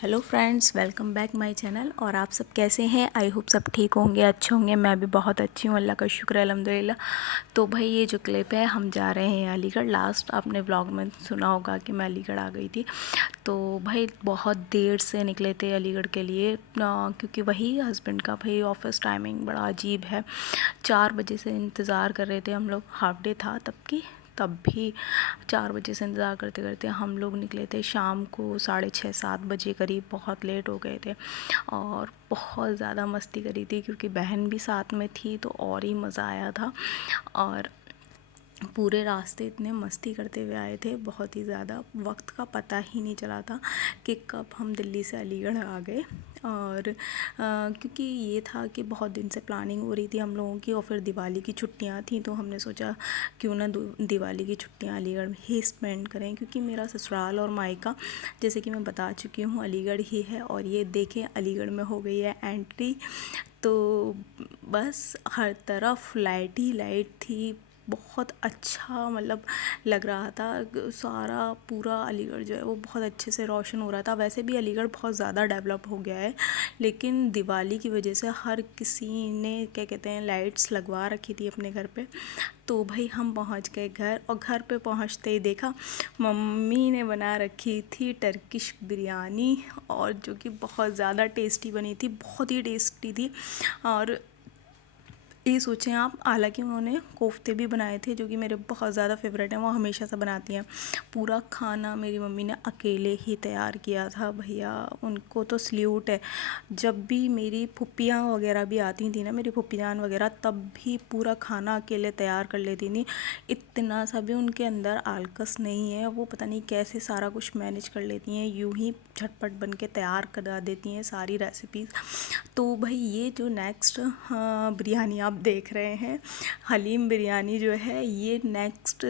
Hello friends, welcome back my channel. और आप सब कैसे हैं? आई होप सब ठीक होंगे, अच्छे होंगे। मैं भी बहुत अच्छी हूँ, अल्लाह का शुक्र है, अल्हम्दुलिल्लाह। तो भाई ये जो क्लिप है, हम जा रहे हैं अलीगढ़। लास्ट आपने व्लॉग में सुना होगा कि मैं अलीगढ़ आ गई थी। तो भाई बहुत देर से निकले थे अलीगढ़ के लिए, क्योंकि वही हस्बैंड का भाई ऑफिस टाइमिंग बड़ा अजीब है। 4 बजे से इंतज़ार कर रहे थे हम लोग, हाफ डे था तब भी 4 बजे से इंतज़ार करते करते हम लोग निकले थे शाम को 6:30-7 बजे करीब। बहुत लेट हो गए थे और बहुत ज़्यादा मस्ती करी थी, क्योंकि बहन भी साथ में थी तो और ही मज़ा आया था। और पूरे रास्ते इतने मस्ती करते हुए आए थे, बहुत ही ज़्यादा वक्त का पता ही नहीं चला था कि कब हम दिल्ली से अलीगढ़ आ गए। और क्योंकि ये था कि बहुत दिन से प्लानिंग हो रही थी हम लोगों की, और फिर दिवाली की छुट्टियां थी, तो हमने सोचा क्यों ना दिवाली की छुट्टियां अलीगढ़ में ही स्पेंड करें, क्योंकि मेरा ससुराल और मायका, जैसे कि मैं बता चुकी हूँ, अलीगढ़ ही है। और ये देखें, अलीगढ़ में हो गई है एंट्री। तो बस हर तरफ लाइट ही लाइट थी, बहुत अच्छा मतलब लग रहा था। सारा पूरा अलीगढ़ जो है वो बहुत अच्छे से रोशन हो रहा था। वैसे भी अलीगढ़ बहुत ज़्यादा डेवलप हो गया है, लेकिन दिवाली की वजह से हर किसी ने क्या कहते हैं लाइट्स लगवा रखी थी अपने घर पे। तो भाई हम पहुंच गए घर, और घर पे पहुंचते ही देखा मम्मी ने बना रखी थी टर्किश बिरयानी, और जो कि बहुत ज़्यादा टेस्टी बनी थी, बहुत ही टेस्टी थी। और ये सोचें आप, हालांकि उन्होंने कोफ्ते भी बनाए थे जो कि मेरे बहुत ज़्यादा फेवरेट हैं, वो हमेशा से बनाती हैं। पूरा खाना मेरी मम्मी ने अकेले ही तैयार किया था। भैया उनको तो सल्यूट है। जब भी मेरी फुप्पियाँ वगैरह भी आती थी ना, मेरी फुप्पी जान वगैरह, तब भी पूरा खाना अकेले तैयार कर लेती थी। इतना सा भी उनके अंदर आलकस नहीं है, वो पता नहीं कैसे सारा कुछ मैनेज कर लेती हैं, यूं ही झटपट बन के तैयार करा देती हैं सारी रेसिपीज़। तो भाई ये जो नेक्स्ट बिरयानी आप देख रहे हैं, हलीम बिरयानी जो है, ये नेक्स्ट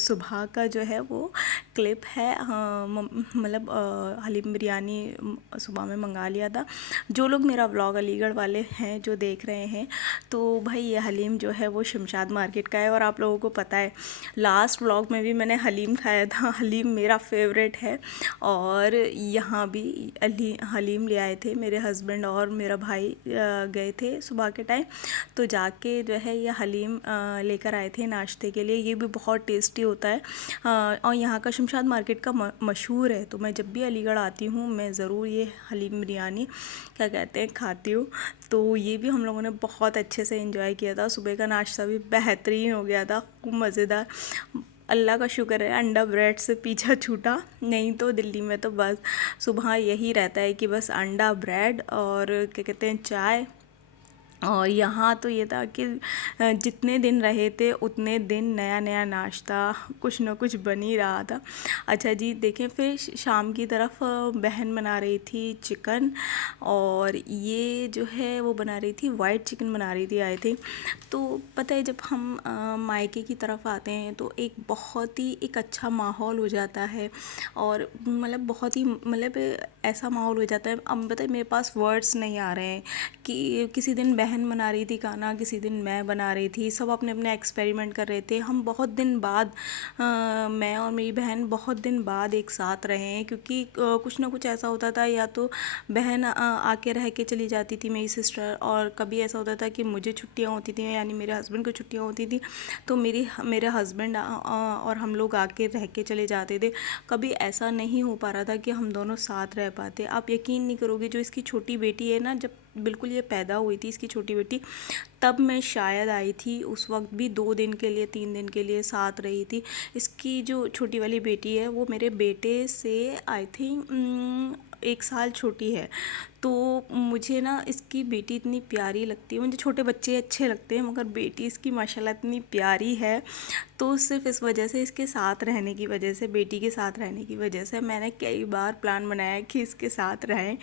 सुबह का जो है वो क्लिप है। मतलब हलीम बिरयानी सुबह में मंगा लिया था। जो लोग मेरा व्लॉग अलीगढ़ वाले हैं जो देख रहे हैं, तो भाई ये हलीम जो है वो शमशाद मार्केट का है। और आप लोगों को पता है, लास्ट व्लॉग में भी मैंने हलीम खाया था। हलीम मेरा फेवरेट है। और यहाँ भी हलीम ले आए थे मेरे हस्बैंड और मेरा भाई, गए थे सुबह के टाइम, तो जाके जो है ये हलीम लेकर आए थे नाश्ते के लिए। ये भी बहुत टेस्टी होता है, और यहाँ का शमशाद मार्केट का मशहूर है। तो मैं जब भी अलीगढ़ आती हूँ, मैं ज़रूर ये हलीम बिरयानी क्या कहते हैं खाती हूँ। तो ये भी हम लोगों ने बहुत अच्छे से एंजॉय किया था। सुबह का नाश्ता भी बेहतरीन हो गया था, खूब मज़ेदार। अल्लाह का शुक्र है अंडा ब्रेड से पीछा छूटा, नहीं तो दिल्ली में तो बस सुबह यही रहता है कि बस अंडा ब्रेड और क्या कहते हैं चाय। और यहाँ तो ये था कि जितने दिन रहे थे उतने दिन नया नया नाश्ता कुछ ना कुछ बन ही रहा था। अच्छा जी, देखें, फिर शाम की तरफ बहन बना रही थी चिकन, और ये जो है वो बना रही थी वाइट चिकन बना रही थी, आई थिंक। तो पता है, जब हम मायके की तरफ आते हैं तो एक बहुत ही एक अच्छा माहौल हो जाता है, और मतलब बहुत ही मतलब ऐसा माहौल हो जाता है। अब पता है, मेरे पास वर्ड्स नहीं आ रहे हैं कि किसी दिन बहन बना रही थी खाना, किसी दिन मैं बना रही थी, सब अपने अपने एक्सपेरिमेंट कर रहे थे। हम बहुत दिन बाद मैं और मेरी बहन बहुत दिन बाद एक साथ रहे हैं, क्योंकि कुछ ना कुछ ऐसा होता था, या तो बहन आके रह के चली जाती थी मेरी सिस्टर, और कभी ऐसा होता था कि मुझे छुट्टियां होती थी, यानी मेरे हस्बैंड को छुट्टियां होती थी, तो मेरे हस्बैंड और हम लोग आके रह के चले जाते थे। कभी ऐसा नहीं हो पा रहा था कि हम दोनों साथ रह पाते। आप यकीन नहीं करोगे, जो इसकी छोटी बेटी है ना, जब बिल्कुल ये पैदा हुई थी इसकी छोटी बेटी, तब मैं शायद आई थी। उस वक्त भी 2 दिन के लिए 3 दिन के लिए साथ रही थी। इसकी जो छोटी वाली बेटी है वो मेरे बेटे से आई थिंक 1 साल छोटी है। तो मुझे ना इसकी बेटी इतनी प्यारी लगती है। मुझे छोटे बच्चे अच्छे लगते हैं, मगर बेटी इसकी माशाल्लाह इतनी प्यारी है। तो सिर्फ इस वजह से, इसके साथ रहने की वजह से, बेटी के साथ रहने की वजह से मैंने कई बार प्लान बनाया कि इसके साथ रहें,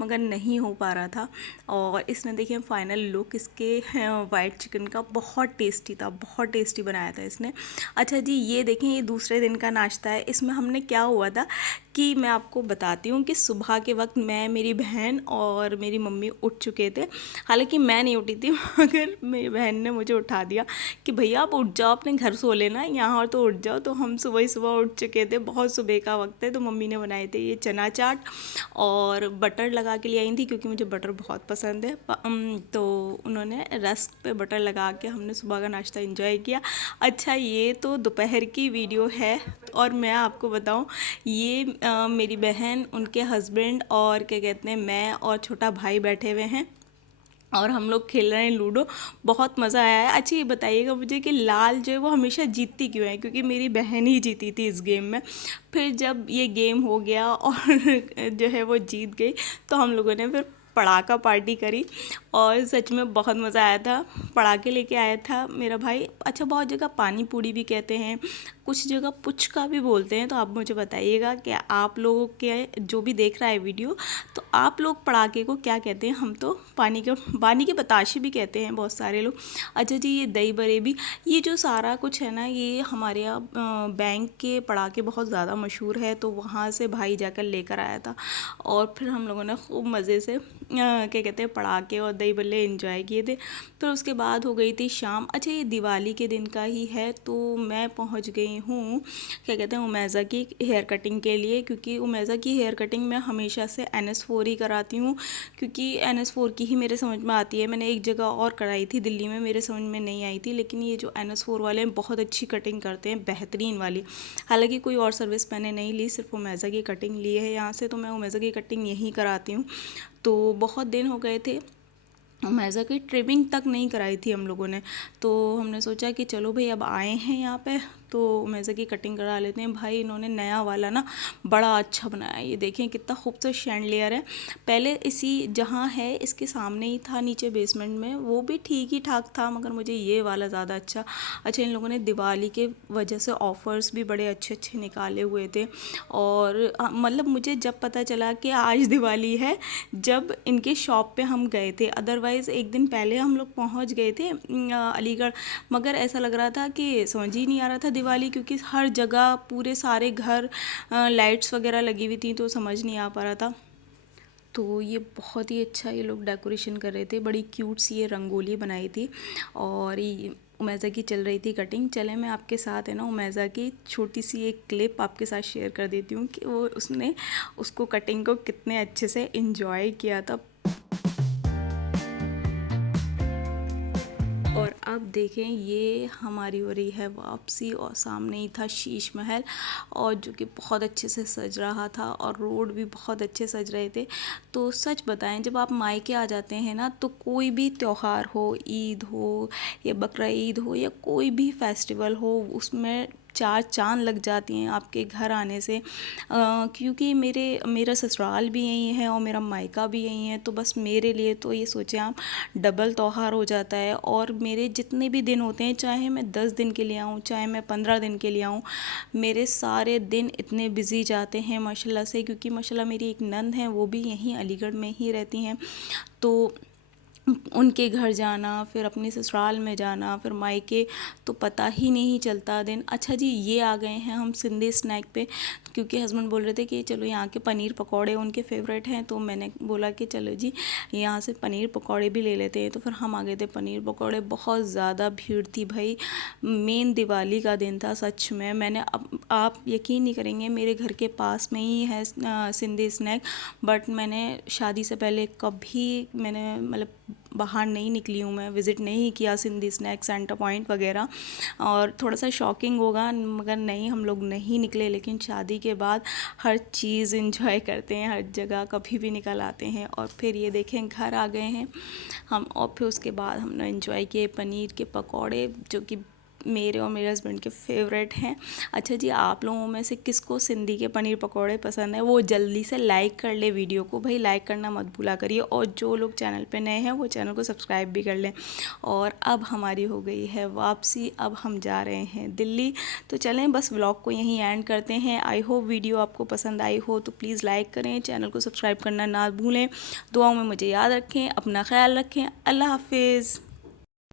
मगर नहीं हो पा रहा था। और इसने देखिए फाइनल लुक इसके वाइट चिकन का बहुत टेस्टी था, बहुत टेस्टी बनाया था इसने। अच्छा जी, ये देखें, ये दूसरे दिन का नाश्ता है। इसमें हमने क्या हुआ था कि मैं आपको बताती हूँ कि सुबह के वक्त मैं, मेरी बहन और मेरी मम्मी उठ चुके थे। हालांकि मैं नहीं उठी थी मगर मेरी बहन ने मुझे उठा दिया कि भैया आप उठ जाओ, अपने घर सो लेना, यहाँ और तो उठ जाओ। तो हम सुबह ही सुबह उठ चुके थे, बहुत सुबह का वक्त है। तो मम्मी ने बनाए थे ये चना चाट और बटर लगा के ले आई थी, क्योंकि मुझे बटर बहुत पसंद है। तो उन्होंने रस्क पे बटर लगा के हमने सुबह का नाश्ता एंजॉय किया। अच्छा, ये तो दोपहर की वीडियो है। और मैं आपको बताऊं, ये मेरी बहन, उनके हस्बैंड और क्या कहते हैं, मैं और छोटा भाई बैठे हुए हैं और हम लोग खेल रहे हैं लूडो। बहुत मज़ा आया है। अच्छा, ये बताइएगा मुझे कि लाल जो है वो हमेशा जीतती क्यों है? क्योंकि मेरी बहन ही जीती थी इस गेम में। फिर जब ये गेम हो गया और जो है वो जीत गई, तो हम लोगों ने फिर पड़ाका पार्टी करी और सच में बहुत मज़ा आया था। पड़ाके लेके आया था मेरा भाई। अच्छा, बहुत जगह पानी पूड़ी भी कहते हैं, कुछ जगह पुचका भी बोलते हैं। तो आप मुझे बताइएगा कि आप लोगों के, जो भी देख रहा है वीडियो, तो आप लोग पड़ाके को क्या कहते हैं? हम तो पानी के बताशे भी कहते हैं बहुत सारे लोग। अच्छा जी, ये दही बड़े भी, ये जो सारा कुछ है ना, ये हमारे यहाँ बैंक के पड़ाके बहुत ज़्यादा मशहूर है। तो वहाँ से भाई जाकर लेकर आया था और फिर हम लोगों ने खूब मज़े से क्या कहते हैं, पड़ाके और दही बल्ले एंजॉय किए थे। फिर उसके बाद हो गई थी शाम। अच्छा, ये दिवाली के दिन का ही है। तो मैं पहुंच गई हूँ, क्या कहते हैं, उमेज़ा की हेयर कटिंग के लिए। क्योंकि उमेज़ा की हेयर कटिंग मैं हमेशा से NS4 ही कराती हूँ, क्योंकि NS4 की ही मेरे समझ में आती है। मैंने एक जगह और कराई थी दिल्ली में, मेरे समझ में नहीं आई थी। लेकिन ये जो NS4 वाले हैं बहुत अच्छी कटिंग करते हैं, बेहतरीन वाली। हालांकि कोई और सर्विस मैंने नहीं ली, सिर्फ उमेज़ा की कटिंग ली है यहाँ से। तो मैं उमेज़ा की कटिंग यहीं कराती हूँ। तो बहुत दिन हो गए थे, मैज़ा की ट्रिमिंग तक नहीं कराई थी हम लोगों ने। तो हमने सोचा कि चलो भाई, अब आए हैं यहाँ पे तो मैज़ा की कटिंग करा लेते हैं। भाई इन्होंने नया वाला ना बड़ा अच्छा बनाया। ये देखें कितना खूबसूरत शैंडलियर है। पहले इसी जहाँ है इसके सामने ही था, नीचे बेसमेंट में, वो भी ठीक ही ठाक था, मगर मुझे ये वाला ज़्यादा अच्छा इन लोगों ने दिवाली के वजह से ऑफ़र्स भी बड़े अच्छे अच्छे निकाले हुए थे। और मतलब मुझे जब पता चला कि आज दिवाली है, जब इनके शॉप पे हम गए थे। अदरवाइज़ एक दिन पहले हम लोग पहुंच गए थे अलीगढ़, मगर ऐसा लग रहा था कि समझ ही नहीं आ रहा था दिवाली, क्योंकि हर जगह पूरे सारे घर लाइट्स वगैरह लगी हुई थी, तो समझ नहीं आ पा रहा था। तो ये बहुत ही अच्छा ये लोग डेकोरेशन कर रहे थे, बड़ी क्यूट सी ये रंगोली बनाई थी। और ये उमेज़ा की चल रही थी कटिंग। चले मैं आपके साथ है ना उमेज़ा की छोटी सी एक क्लिप आपके साथ शेयर कर देती हूँ कि वो उसने उसको कटिंग को कितने अच्छे से एंजॉय किया था। और अब देखें, ये हमारी हो रही है वापसी और सामने ही था शीश महल, और जो कि बहुत अच्छे से सज रहा था और रोड भी बहुत अच्छे सज रहे थे। तो सच बताएं, जब आप मायके आ जाते हैं ना, तो कोई भी त्यौहार हो, ईद हो या बकरा ईद हो या कोई भी फेस्टिवल हो, उसमें चार चांद लग जाती हैं आपके घर आने से। क्योंकि मेरा ससुराल भी यहीं है और मेरा मायका भी यहीं है। तो बस मेरे लिए तो ये सोचें आप, डबल त्योहार हो जाता है। और मेरे जितने भी दिन होते हैं, चाहे मैं 10 दिन के लिए आऊँ, चाहे मैं 15 दिन के लिए आऊँ, मेरे सारे दिन इतने बिज़ी जाते हैं माशाल्लाह से। क्योंकि माशाल्लाह मेरी एक नंद है, वो भी यहीं अलीगढ़ में ही रहती हैं। तो उनके घर जाना, फिर अपने ससुराल में जाना, फिर मायके, तो पता ही नहीं चलता दिन। अच्छा जी, ये आ गए हैं हम सिंधी स्नैक पे, क्योंकि हस्बैंड बोल रहे थे कि चलो यहाँ के पनीर पकौड़े उनके फेवरेट हैं। तो मैंने बोला कि चलो जी, यहाँ से पनीर पकौड़े भी ले लेते हैं। तो फिर हम आ गए थे पनीर पकौड़े। बहुत ज़्यादा भीड़ थी भाई, मेन दिवाली का दिन था सच में। मैंने, अब आप यकीन नहीं करेंगे, मेरे घर के पास में ही है सिंधी स्नैक, बट मैंने शादी से पहले कभी मैंने मतलब बाहर नहीं निकली हूँ, मैं विज़िट नहीं किया सिंधी स्नैक, सेंटर पॉइंट वगैरह। और थोड़ा सा शॉकिंग होगा मगर नहीं, हम लोग नहीं निकले। लेकिन शादी के बाद हर चीज़ इंजॉय करते हैं, हर जगह कभी भी निकल आते हैं। और फिर ये देखें, घर आ गए हैं हम। और फिर उसके बाद हमने इंजॉय किए पनीर के पकौड़े, जो कि मेरे और मेरे हस्बैंड के फेवरेट हैं। अच्छा जी, आप लोगों में से किसको सिंधी के पनीर पकौड़े पसंद है, वो जल्दी से लाइक कर ले वीडियो को। भाई लाइक करना मत भूला करिए। और जो लोग चैनल पे नए हैं, वो चैनल को सब्सक्राइब भी कर लें। और अब हमारी हो गई है वापसी, अब हम जा रहे हैं दिल्ली। तो चलें, बस व्लॉग को यहीं एंड करते हैं। आई होप वीडियो आपको पसंद आई हो, तो प्लीज़ लाइक करें, चैनल को सब्सक्राइब करना ना भूलें। दुआओं में मुझे याद रखें, अपना ख्याल रखें। अल्लाह हाफिज़।